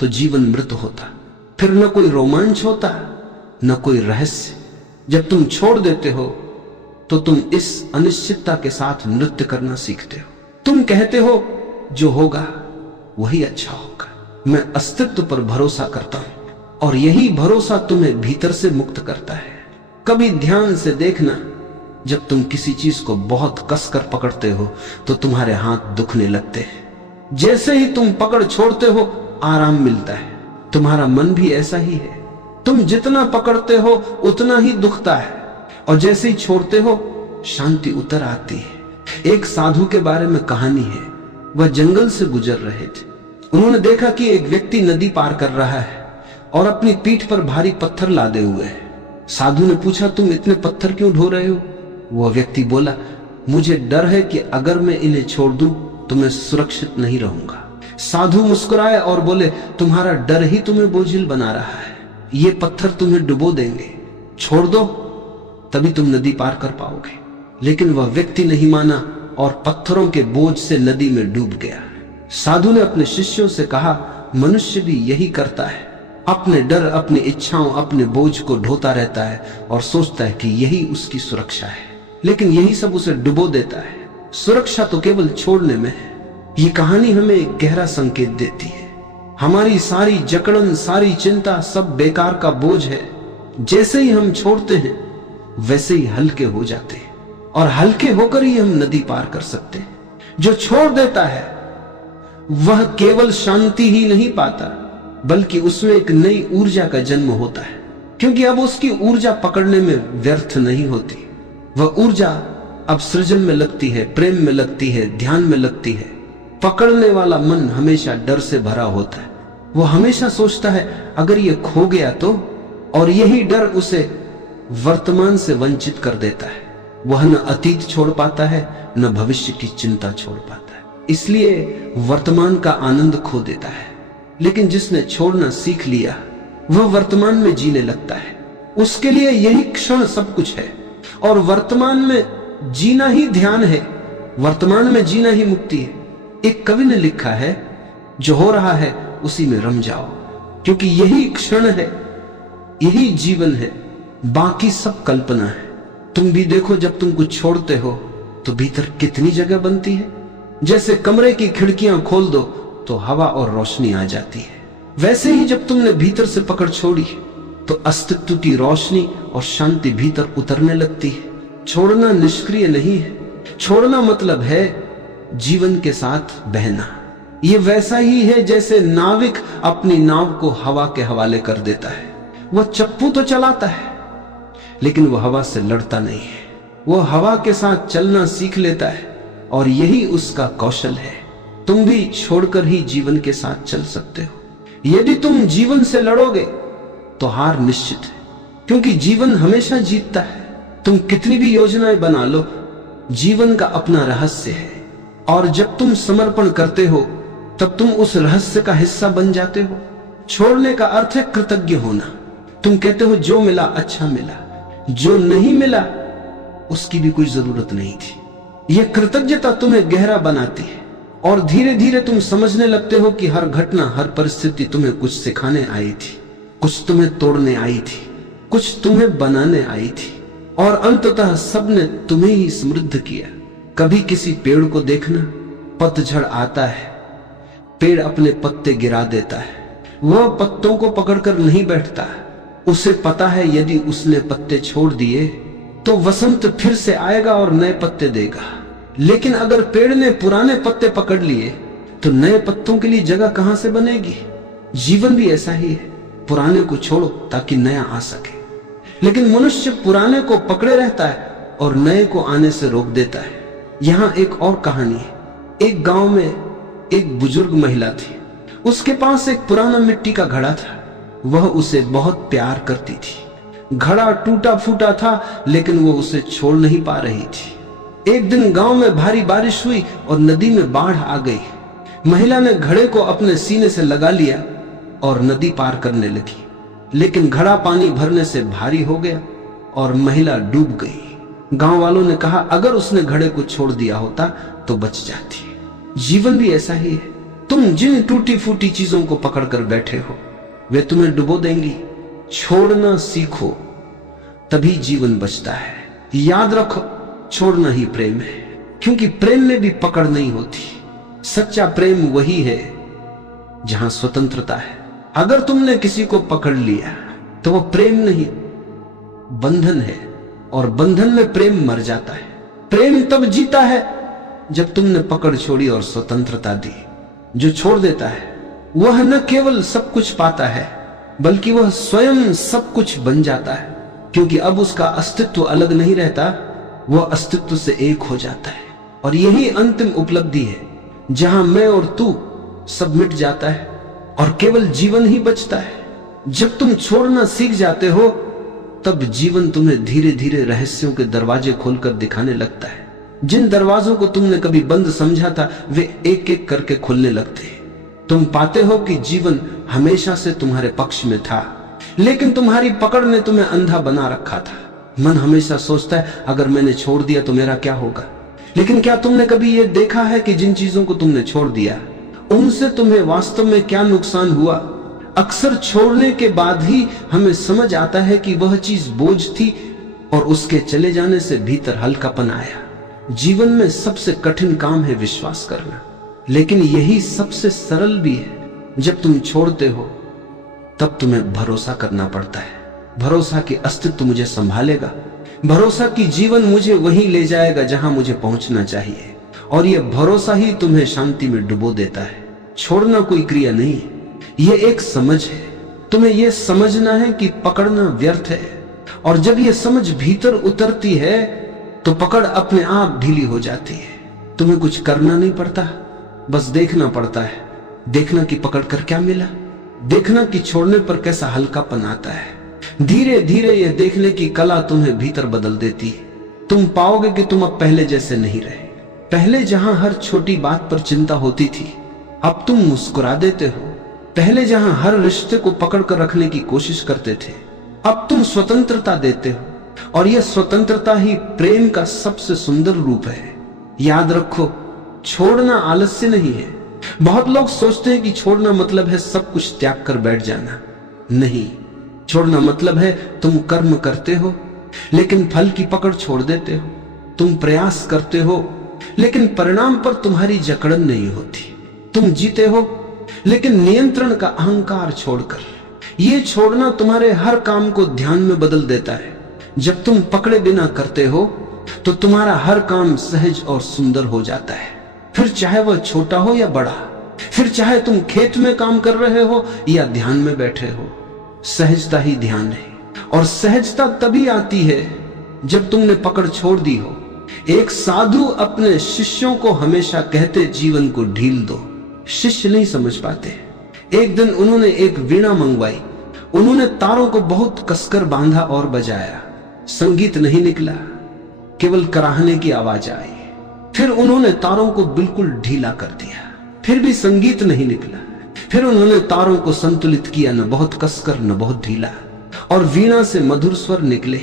तो जीवन मृत होता, फिर न कोई रोमांच होता न कोई रहस्य। जब तुम छोड़ देते हो तो तुम इस अनिश्चितता के साथ नृत्य करना सीखते हो। तुम कहते हो जो होगा वही अच्छा होगा। मैं अस्तित्व पर भरोसा करता हूं और यही भरोसा तुम्हें भीतर से मुक्त करता है। कभी ध्यान से देखना, जब तुम किसी चीज को बहुत कसकर पकड़ते हो तो तुम्हारे हाथ दुखने लगते हैं। जैसे ही तुम पकड़ छोड़ते हो आराम मिलता है। तुम्हारा मन भी ऐसा ही है। तुम जितना पकड़ते हो उतना ही दुखता है और जैसे ही छोड़ते हो शांति उतर आती है। एक साधु के बारे में कहानी है। वह जंगल से गुजर रहे थे। उन्होंने देखा कि एक व्यक्ति नदी पार कर रहा है और अपनी पीठ पर भारी पत्थर लादे हुए है। साधु ने पूछा, तुम इतने पत्थर क्यों ढो रहे हो? वह व्यक्ति बोला, मुझे डर है कि अगर मैं इन्हें छोड़ दूं तो मैं सुरक्षित नहीं रहूंगा। साधु मुस्कुराए और बोले, तुम्हारा डर ही तुम्हें बोझिल बना रहा है। ये पत्थर तुम्हें डुबो देंगे, छोड़ दो तभी तुम नदी पार कर पाओगे। लेकिन वह व्यक्ति नहीं माना और पत्थरों के बोझ से नदी में डूब गया। साधु ने अपने शिष्यों से कहा, मनुष्य भी यही करता है। अपने डर, अपनी इच्छाओं, अपने बोझ को ढोता रहता है और सोचता है कि यही उसकी सुरक्षा है, लेकिन यही सब उसे डुबो देता है। सुरक्षा तो केवल छोड़ने में है। ये कहानी हमें एक गहरा संकेत देती है। हमारी सारी जकड़न, सारी चिंता सब बेकार का बोझ है। जैसे ही हम छोड़ते हैं वैसे ही हल्के हो जाते हैं और हल्के होकर ही हम नदी पार कर सकते हैं। जो छोड़ देता है वह केवल शांति ही नहीं पाता, बल्कि उसमें एक नई ऊर्जा का जन्म होता है, क्योंकि अब उसकी ऊर्जा पकड़ने में व्यर्थ नहीं होती। वह ऊर्जा अब सृजन में लगती है, प्रेम में लगती है, ध्यान में लगती है। पकड़ने वाला मन हमेशा डर से भरा होता है। वो हमेशा सोचता है अगर ये खो गया तो, और यही डर उसे वर्तमान से वंचित कर देता है। वह न अतीत छोड़ पाता है न भविष्य की चिंता छोड़ पाता है, इसलिए वर्तमान का आनंद खो देता है। लेकिन जिसने छोड़ना सीख लिया वह वर्तमान में जीने लगता है। उसके लिए यही क्षण सब कुछ है और वर्तमान में जीना ही ध्यान है, वर्तमान में जीना ही मुक्ति है। एक कवि ने लिखा है, जो हो रहा है उसी में रम जाओ, क्योंकि यही क्षण है, यही जीवन है, बाकी सब कल्पना है। तुम भी देखो, जब तुम कुछ छोड़ते हो तो भीतर कितनी जगह बनती है। जैसे कमरे की खिड़कियां खोल दो तो हवा और रोशनी आ जाती है, वैसे ही जब तुमने भीतर से पकड़ छोड़ी तो अस्तित्व की रोशनी और शांति भीतर उतरने लगती है। छोड़ना निष्क्रिय नहीं है, छोड़ना मतलब है जीवन के साथ बहना। ये वैसा ही है जैसे नाविक अपनी नाव को हवा के हवाले कर देता है। वह चप्पू तो चलाता है लेकिन वह हवा से लड़ता नहीं है। वह हवा के साथ चलना सीख लेता है और यही उसका कौशल है। तुम भी छोड़कर ही जीवन के साथ चल सकते हो। यदि तुम जीवन से लड़ोगे तो हार निश्चित है, क्योंकि जीवन हमेशा जीतता है। तुम कितनी भी योजनाएं बना लो, जीवन का अपना रहस्य है और जब तुम समर्पण करते हो तब तुम उस रहस्य का हिस्सा बन जाते हो। छोड़ने का अर्थ है कृतज्ञ होना। तुम कहते हो जो मिला अच्छा मिला, जो नहीं मिला उसकी भी कोई जरूरत नहीं थी। यह कृतज्ञता तुम्हें गहरा बनाती है और धीरे धीरे तुम समझने लगते हो कि हर घटना, हर परिस्थिति तुम्हें कुछ सिखाने आई थी, कुछ तुम्हें तोड़ने आई थी, कुछ तुम्हें बनाने आई थी और अंततः सबने तुम्हें ही समृद्ध किया। कभी किसी पेड़ को देखना, पतझड़ आता है, पेड़ अपने पत्ते गिरा देता है। वह पत्तों को पकड़कर नहीं बैठता, उसे पता है यदि उसने पत्ते छोड़ दिए तो वसंत फिर से आएगा और नए पत्ते देगा। लेकिन अगर पेड़ ने पुराने पत्ते पकड़ लिए तो नए पत्तों के लिए जगह कहां से बनेगी। जीवन भी ऐसा ही है, पुराने को छोड़ो ताकि नया आ सके। लेकिन मनुष्य पुराने को पकड़े रहता है और नए को आने से रोक देता है। यहाँ एक और कहानी है। एक गांव में एक बुजुर्ग महिला थी। उसके पास एक पुराना मिट्टी का घड़ा था। वह उसे बहुत प्यार करती थी। घड़ा टूटा फूटा था लेकिन वो उसे छोड़ नहीं पा रही थी। एक दिन गांव में भारी बारिश हुई और नदी में बाढ़ आ गई। महिला ने घड़े को अपने सीने से लगा लिया और नदी पार करने लगी। लेकिन घड़ा पानी भरने से भारी हो गया और महिला डूब गई। गांव वालों ने कहा अगर उसने घड़े को छोड़ दिया होता तो बच जाती। जीवन भी ऐसा ही है। तुम जिन टूटी फूटी चीजों को पकड़कर बैठे हो वे तुम्हें डुबो देंगी। छोड़ना सीखो तभी जीवन बचता है। याद रखो, छोड़ना ही प्रेम है, क्योंकि प्रेम में भी पकड़ नहीं होती। सच्चा प्रेम वही है जहां स्वतंत्रता है। अगर तुमने किसी को पकड़ लिया तो वो प्रेम नहीं, बंधन है, और बंधन में प्रेम मर जाता है। प्रेम तब जीता है जब तुमने पकड़ छोड़ी और स्वतंत्रता दी। जो छोड़ देता है वह न केवल सब कुछ पाता है बल्कि वह स्वयं सब कुछ बन जाता है, क्योंकि अब उसका अस्तित्व अलग नहीं रहता, वह अस्तित्व से एक हो जाता है। और यही अंतिम उपलब्धि है जहां मैं और तू सब मिट जाता है और केवल जीवन ही बचता है। जब तुम छोड़ना सीख जाते हो तब जीवन तुम्हें धीरे धीरे रहस्यों के दरवाजे खोलकर दिखाने लगता है। जिन दरवाजों को तुमने कभी बंद समझा था वे एक एक करके खुलने लगते हैं। तुम पाते हो कि जीवन हमेशा से तुम्हारे पक्ष में था, लेकिन तुम्हारी पकड़ ने तुम्हें अंधा बना रखा था। मन हमेशा सोचता है अगर मैंने छोड़ दिया तो मेरा क्या होगा। लेकिन क्या तुमने कभी यह देखा है कि जिन चीजों को तुमने छोड़ दिया उनसे तुम्हें वास्तव में क्या नुकसान हुआ? अक्सर छोड़ने के बाद ही हमें समझ आता है कि वह चीज बोझ थी और उसके चले जाने से भीतर हल्कापन आया। जीवन में सबसे कठिन काम है विश्वास करना, लेकिन यही सबसे सरल भी है। जब तुम छोड़ते हो तब तुम्हें भरोसा करना पड़ता है। भरोसा कि अस्तित्व मुझे संभालेगा, भरोसा कि जीवन मुझे वहीं ले जाएगा जहां मुझे पहुंचना चाहिए, और यह भरोसा ही तुम्हें शांति में डुबो देता है। छोड़ना कोई क्रिया नहीं, यह एक समझ है। तुम्हें यह समझना है कि पकड़ना व्यर्थ है, और जब यह समझ भीतर उतरती है तो पकड़ अपने आप ढीली हो जाती है। तुम्हें कुछ करना नहीं पड़ता, बस देखना पड़ता है। देखना कि पकड़ कर क्या मिला, देखना कि छोड़ने पर कैसा हल्कापन आता है। धीरे धीरे यह देखने की कला तुम्हें भीतर बदल देती है। तुम पाओगे कि तुम अब पहले जैसे नहीं रहे। पहले जहां हर छोटी बात पर चिंता होती थी अब तुम मुस्कुरा देते हो। पहले जहां हर रिश्ते को पकड़ कर रखने की कोशिश करते थे अब तुम स्वतंत्रता देते हो, और यह स्वतंत्रता ही प्रेम का सबसे सुंदर रूप है। याद रखो, छोड़ना आलस्य नहीं है। बहुत लोग सोचते हैं कि छोड़ना मतलब है सब कुछ त्याग कर बैठ जाना। नहीं, छोड़ना मतलब है तुम कर्म करते हो लेकिन फल की पकड़ छोड़ देते हो। तुम प्रयास करते हो लेकिन परिणाम पर तुम्हारी जकड़न नहीं होती। तुम जीते हो लेकिन नियंत्रण का अहंकार छोड़कर। यह छोड़ना तुम्हारे हर काम को ध्यान में बदल देता है। जब तुम पकड़े बिना करते हो तो तुम्हारा हर काम सहज और सुंदर हो जाता है, फिर चाहे वह छोटा हो या बड़ा, फिर चाहे तुम खेत में काम कर रहे हो या ध्यान में बैठे हो। सहजता ही ध्यान है, और सहजता तभी आती है जब तुमने पकड़ छोड़ दी हो। एक साधु अपने शिष्यों को हमेशा कहते जीवन को ढील दो। शिष्य नहीं समझ पाते। एक दिन उन्होंने एक वीणा मंगवाई। उन्होंने तारों को बहुत कसकर बांधा और बजाया। संगीत नहीं निकला, केवल कराहने की आवाज आई। फिर उन्होंने तारों को बिल्कुल ढीला कर दिया, फिर भी संगीत नहीं निकला। फिर उन्होंने तारों को संतुलित किया, न बहुत कसकर न बहुत ढीला, और वीणा से मधुर स्वर निकले।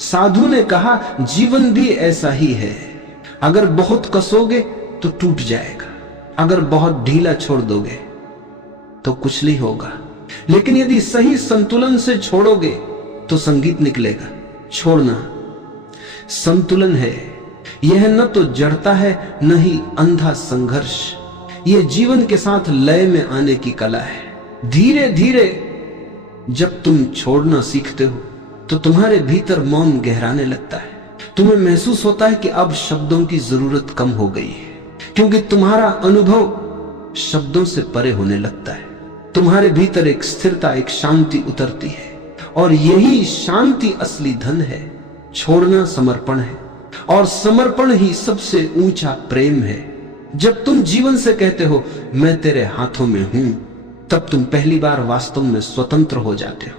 साधु ने कहा जीवन भी ऐसा ही है, अगर बहुत कसोगे तो टूट जाएगा, अगर बहुत ढीला छोड़ दोगे तो कुछ नहीं होगा, लेकिन यदि सही संतुलन से छोड़ोगे तो संगीत निकलेगा। छोड़ना संतुलन है, यह न तो जड़ता है न ही अंधा संघर्ष। यह जीवन के साथ लय में आने की कला है। धीरे धीरे जब तुम छोड़ना सीखते हो तो तुम्हारे भीतर मौन गहराने लगता है। तुम्हें महसूस होता है कि अब शब्दों की जरूरत कम हो गई है, क्योंकि तुम्हारा अनुभव शब्दों से परे होने लगता है। तुम्हारे भीतर एक स्थिरता, एक शांति उतरती है, और यही शांति असली धन है। छोड़ना समर्पण है, और समर्पण ही सबसे ऊंचा प्रेम है। जब तुम जीवन से कहते हो मैं तेरे हाथों में हूं, तब तुम पहली बार वास्तव में स्वतंत्र हो जाते हो।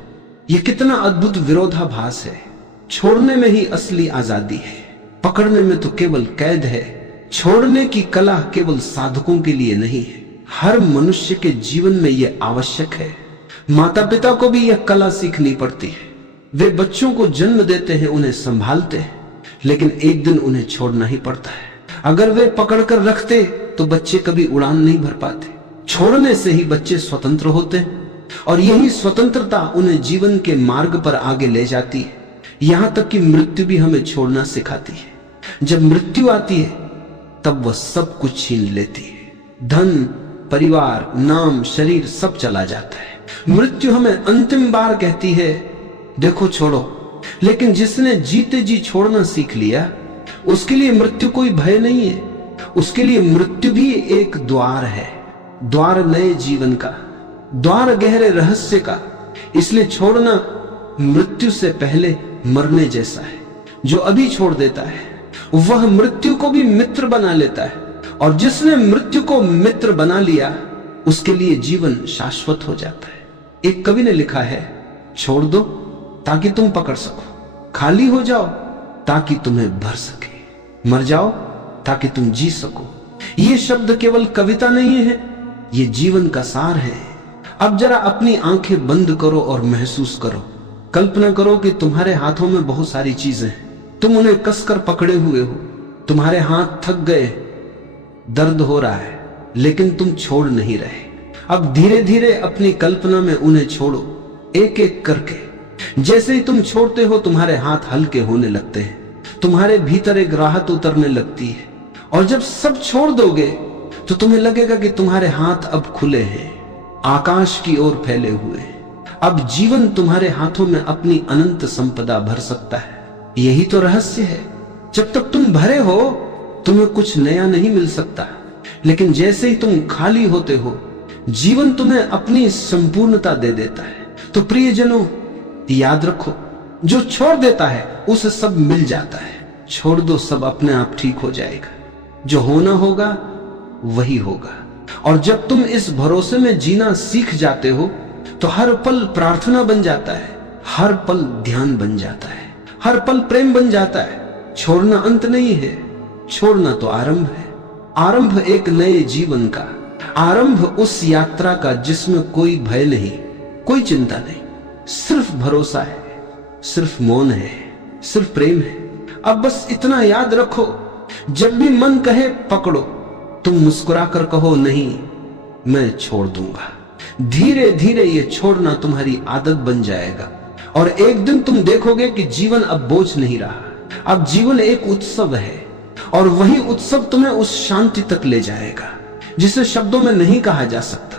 यह कितना अद्भुत विरोधाभास है। छोड़ने में ही असली आजादी है, पकड़ने में तो केवल कैद है। छोड़ने की कला केवल साधकों के लिए नहीं है, हर मनुष्य के जीवन में यह आवश्यक है। माता पिता को भी यह कला सीखनी पड़ती है। वे बच्चों को जन्म देते हैं, उन्हें संभालते हैं, लेकिन एक दिन उन्हें छोड़ना ही पड़ता है। अगर वे पकड़कर रखते तो बच्चे कभी उड़ान नहीं भर पाते। छोड़ने से ही बच्चे स्वतंत्र होते हैं और यही स्वतंत्रता उन्हें जीवन के मार्ग पर आगे ले जाती है। यहां तक कि मृत्यु भी हमें छोड़ना सिखाती है। जब मृत्यु आती है तब वह सब कुछ छीन लेती है। धन, परिवार, नाम, शरीर सब चला जाता है। मृत्यु हमें अंतिम बार कहती है, देखो छोड़ो। लेकिन जिसने जीते जी छोड़ना सीख लिया, उसके लिए मृत्यु कोई भय नहीं है। उसके लिए मृत्यु भी एक द्वार है, द्वार नए जीवन का, द्वार गहरे रहस्य का। इसलिए छोड़ना मृत्यु से पहले मरने जैसा है। जो अभी छोड़ देता है वह मृत्यु को भी मित्र बना लेता है, और जिसने मृत्यु को मित्र बना लिया उसके लिए जीवन शाश्वत हो जाता है। एक कवि ने लिखा है, छोड़ दो ताकि तुम पकड़ सको, खाली हो जाओ ताकि तुम्हें भर सके, मर जाओ ताकि तुम जी सको। ये शब्द केवल कविता नहीं है, ये जीवन का सार है। अब जरा अपनी आंखें बंद करो और महसूस करो। कल्पना करो कि तुम्हारे हाथों में बहुत सारी चीजें हैं, तुम उन्हें कसकर पकड़े हुए हो, तुम्हारे हाथ थक गए, दर्द हो रहा है, लेकिन तुम छोड़ नहीं रहे। अब धीरे धीरे अपनी कल्पना में उन्हें छोड़ो, एक एक करके। जैसे ही तुम छोड़ते हो तुम्हारे हाथ हल्के होने लगते हैं, तुम्हारे भीतर एक राहत उतरने लगती है। और जब सब छोड़ दोगे तो तुम्हें लगेगा कि तुम्हारे हाथ अब खुले हैं, आकाश की ओर फैले हुए हैं। अब जीवन तुम्हारे हाथों में अपनी अनंत संपदा भर सकता है। यही तो रहस्य है। जब तक तुम भरे हो तुम्हें कुछ नया नहीं मिल सकता, लेकिन जैसे ही तुम खाली होते हो जीवन तुम्हें अपनी संपूर्णता दे देता है। तो प्रियजनों, याद रखो, जो छोड़ देता है उसे सब मिल जाता है। छोड़ दो, सब अपने आप ठीक हो जाएगा। जो होना होगा वही होगा। और जब तुम इस भरोसे में जीना सीख जाते हो तो हर पल प्रार्थना बन जाता है, हर पल ध्यान बन जाता है, हर पल प्रेम बन जाता है। छोड़ना अंत नहीं है, छोड़ना तो आरंभ है। आरंभ एक नए जीवन का, आरंभ उस यात्रा का जिसमें कोई भय नहीं, कोई चिंता नहीं, सिर्फ भरोसा है, सिर्फ मौन है, सिर्फ प्रेम है। अब बस इतना याद रखो, जब भी मन कहे पकड़ो, तुम मुस्कुराकर कहो, नहीं, मैं छोड़ दूंगा। धीरे धीरे ये छोड़ना तुम्हारी आदत बन जाएगा और एक दिन तुम देखोगे कि जीवन अब बोझ नहीं रहा। अब जीवन एक उत्सव है और वही उत्सव तुम्हें उस शांति तक ले जाएगा जिसे शब्दों में नहीं कहा जा सकता।